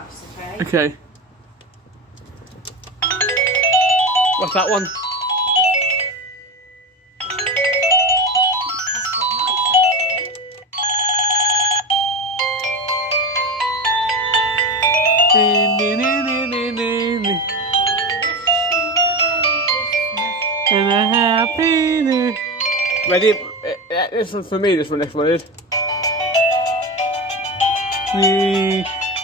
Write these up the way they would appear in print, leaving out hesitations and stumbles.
photographs, okay? Okay. What's that one? That's quite And a happy new. Ready? This one's for me, this one, next one is.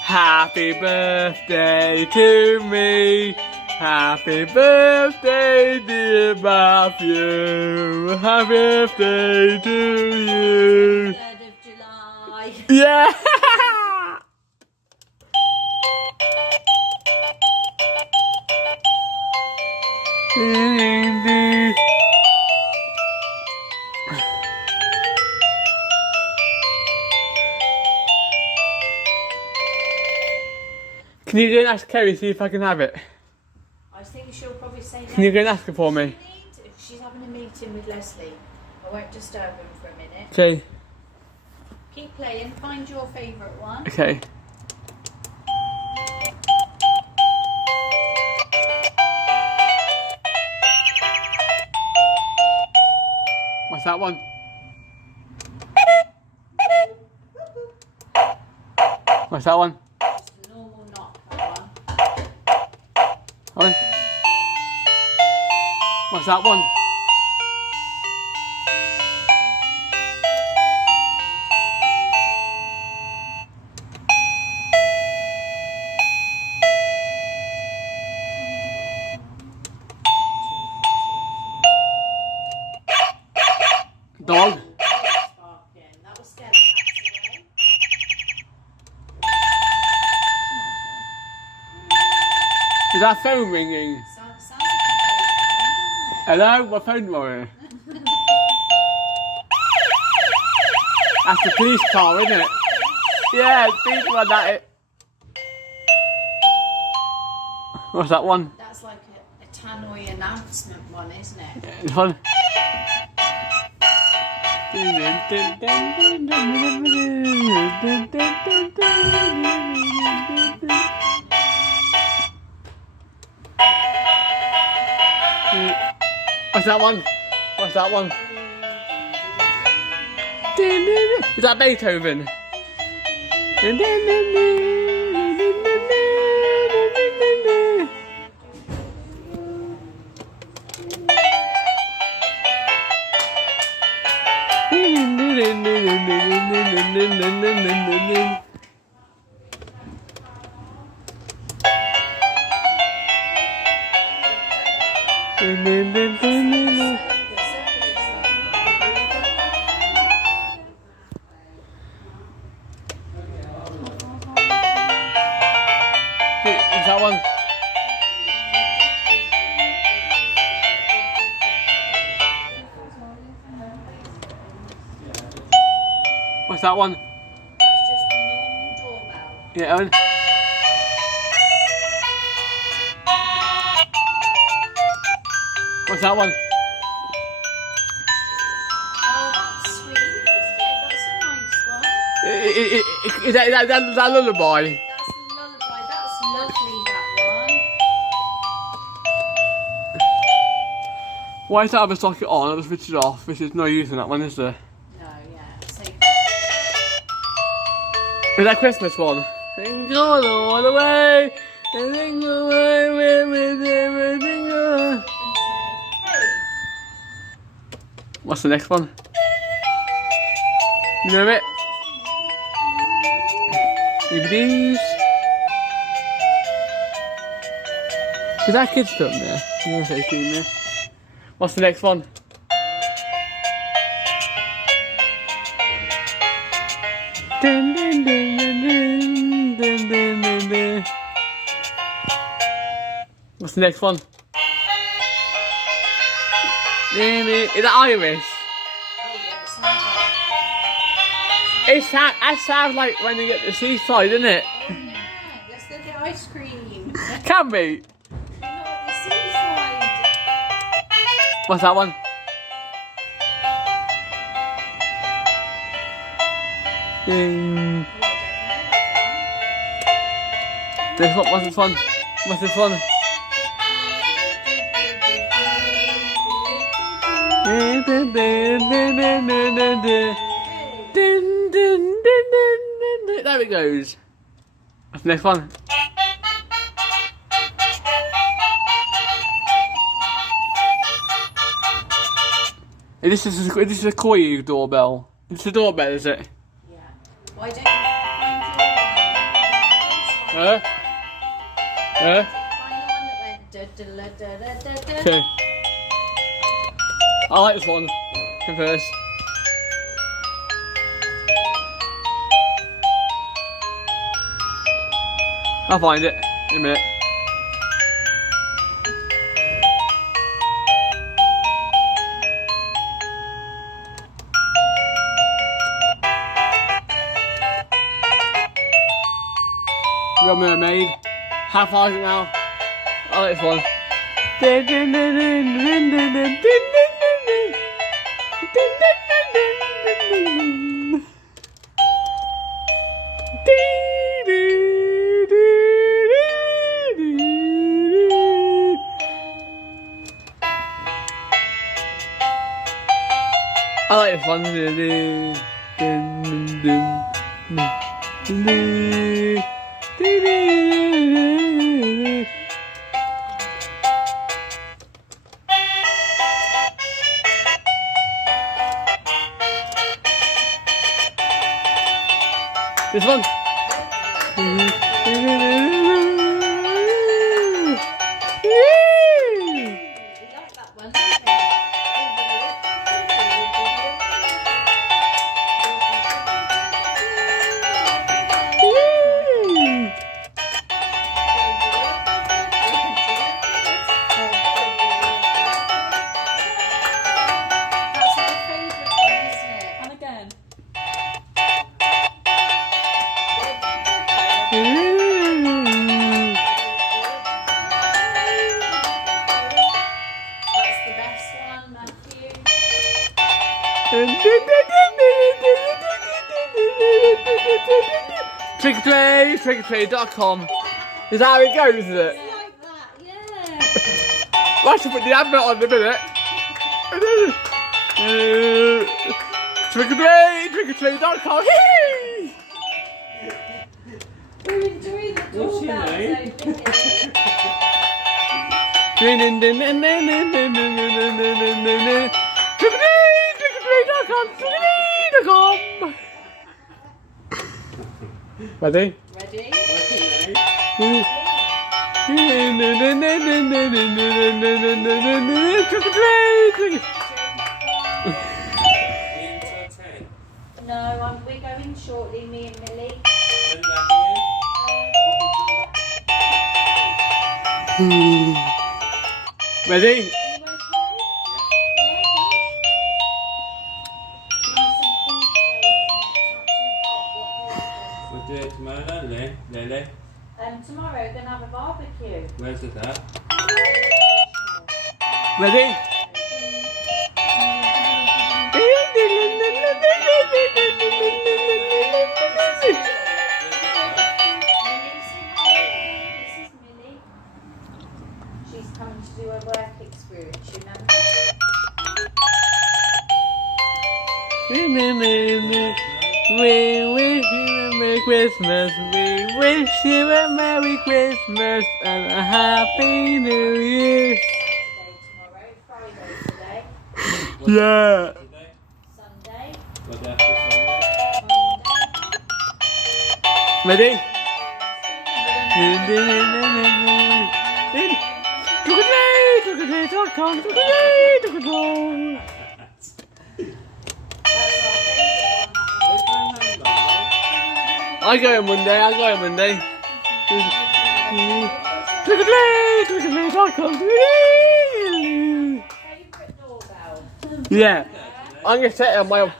Happy birthday to me. Happy birthday, dear Matthew. Happy birthday to you. 3rd of July. Yeah! Can you go and ask Kerry, see if I can have it? I think she'll probably say no. Can you go and ask her for me? She's having a meeting with Leslie. I won't disturb him for a minute. Okay. Keep playing. Find your favourite one. Okay. What's that one? What's that one? Just a normal knock, that one. One. What's that one? Dog. That was Stella, actually. Is that phone ringing? Sounds like a phone, Hello? My phone ringing. That's the police car, isn't it? Yeah, police one, that it. What's that one? That's like a tannoy announcement one, isn't it? Yeah, this one. What's that one? What's that one? Is that Beethoven? Is that one? What's that one? It's just a normal doorbell. Yeah, Owen. What's that one? Oh, that's sweet, isn't it? That's a nice one. Is that lullaby? That's the lullaby. That's lovely, that one. Why is that have a socket on? I'll just switch it off. This is no use in that one, is there? No, yeah. So, Is that Christmas one? Sing all the way, and sing away with everything on. hey, What's the next one? You know it? DVDs. Is that kids film there? I'm gonna say 18 there. What's the next one? Dun, dun, dun, dun, dun, dun, dun, dun. What's the next one? Is that Irish? oh yeah, it sounds like. That sounds like when you get to the seaside, isn't it? Oh yeah, let's go get ice cream. Can be. Not at the seaside. What's that one? What's this one? What's this one? There it goes. What's the next one? This is a koi doorbell. It's a doorbell, is it? Yeah. Why don't you find your Find the one that went da-da-da-da-da-da. Okay. I like this one. Come first. I'll find it in a minute. We got mermaid. How far is it now? I like this one. I like this one. This one. Trickortrade.com. Is that how it goes, is it? Like that, yeah. Well, I should put the advert on in a minute. Trickortrade.com. We're enjoying the doorbell. Trickortrade.com. Ready? Ready? No, we're going shortly, me and Millie. Ready? We'll do it tomorrow, don't we, Lily? Tomorrow we're going to have a barbecue. Where's it at? Ready? This is Millie. She's coming to do a work experience, you know. We wish you a Merry Christmas. We wish you a Merry Christmas and a Happy New Year. Tomorrow, Friday today, Yeah. Today? Sunday, What after Sunday? Ready? I go on Monday. favourite doorbell. Yeah. I'm gonna set it on my own.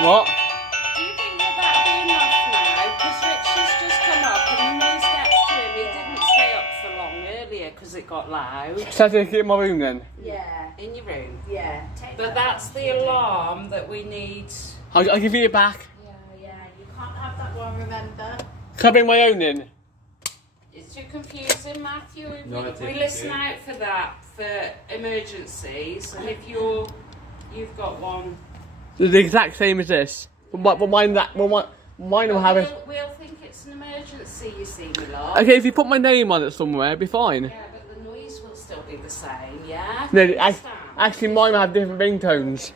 What? Do you think that that'd be enough now? Because Richie's just come up and the noise gets to him. He didn't stay up for long earlier because it got loud. Shall I take it in my room then? Yeah, In your room. yeah. Take But that that's the alarm that we need. I'll give you it back. Yeah. Can I bring my own in? It's too confusing, Matthew. No, I We think listen so. out for that for emergencies, and if you've got one, It's the exact same as this. But mine will have it. we'll think it's an emergency. You see, my love. Okay, if you put my name on it somewhere, it'll be fine. Yeah, but the noise will still be the same. Yeah. No, Understand? actually, mine will have different ringtones.